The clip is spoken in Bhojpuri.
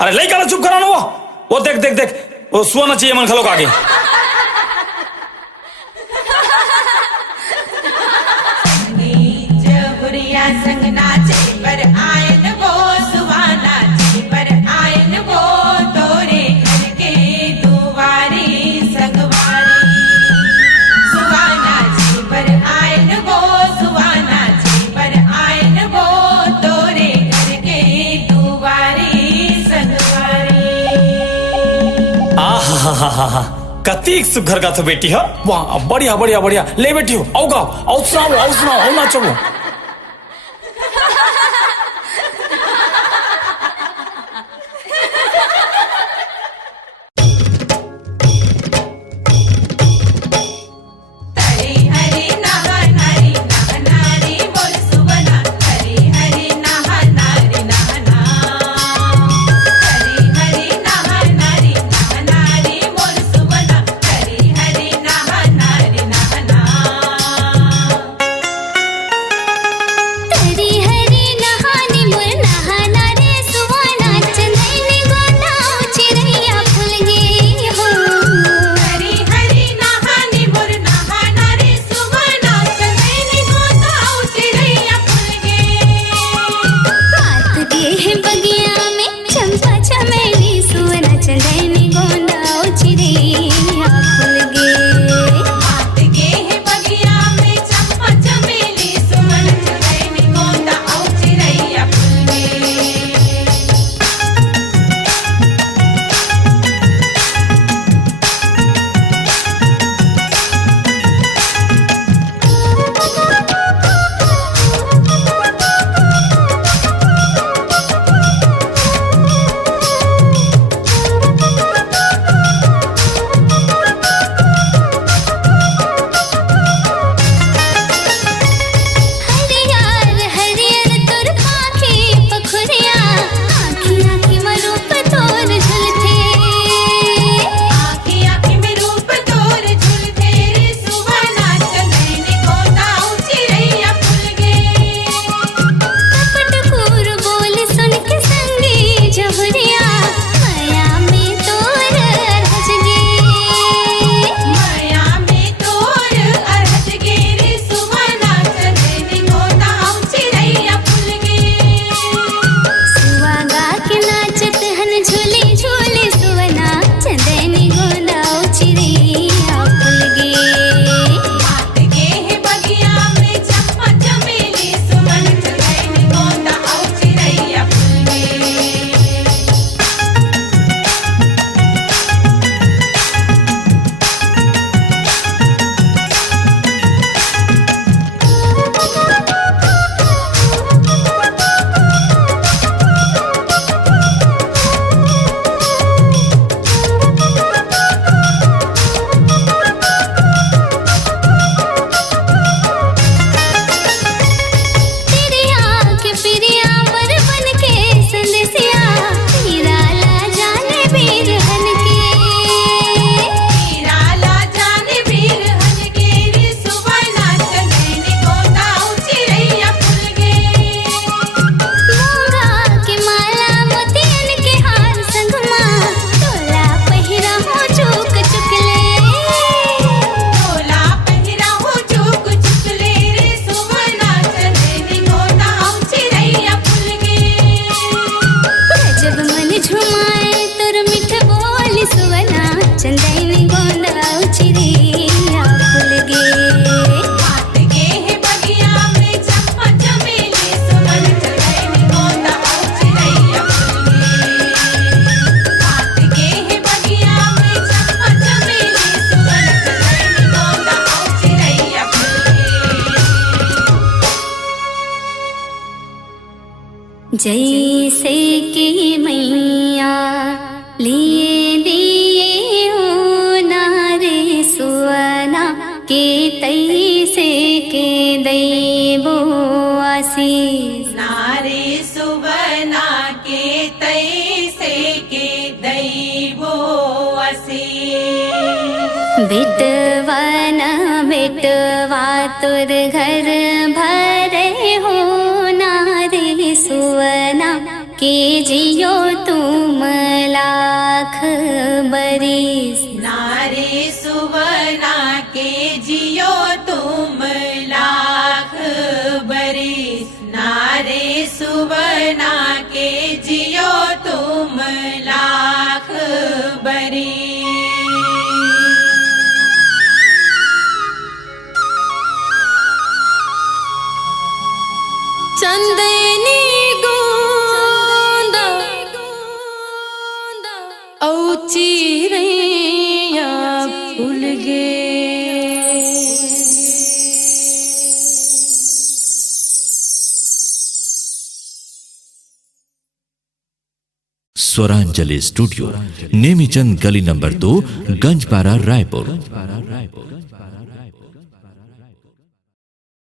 अरे लई काला चुप करा ना वो देख देख देख वो सुना चाहिए मन खलोक आगे संग नाचे पर आयन वो सुवाना पर आयन वो तोरे घर के दुआरी संगवारी सुवाना पर आयन वो सुवाना पर आयन वो तोरे घर के दुआरी संगवारी। आहा कतीक सुघर का तो बेटी है वाह बढ़िया बढ़िया बढ़िया ले बेटी हो आओ गाओ आओ सुनाओ आओ नाचो जैसे कि मैया लिए दिए हो नारे सुवना के तैसे के दैबो आशीष नारे सुवना के तैसे के दैबो आशीष बेटवा न बेटवा तुर घर भरे हो नारे सुवना के जियो तुम लाख बरिस। नारे सुवना के जियो तुम लाख बरिस। नारे सुवना के जियो तुम लाख बरिस। चंदनी गोंदा औ चिरैया फूल गे। स्वरांजलि स्टूडियो, नेमीचंद गली नंबर 2, गंजपारा, रायपुर।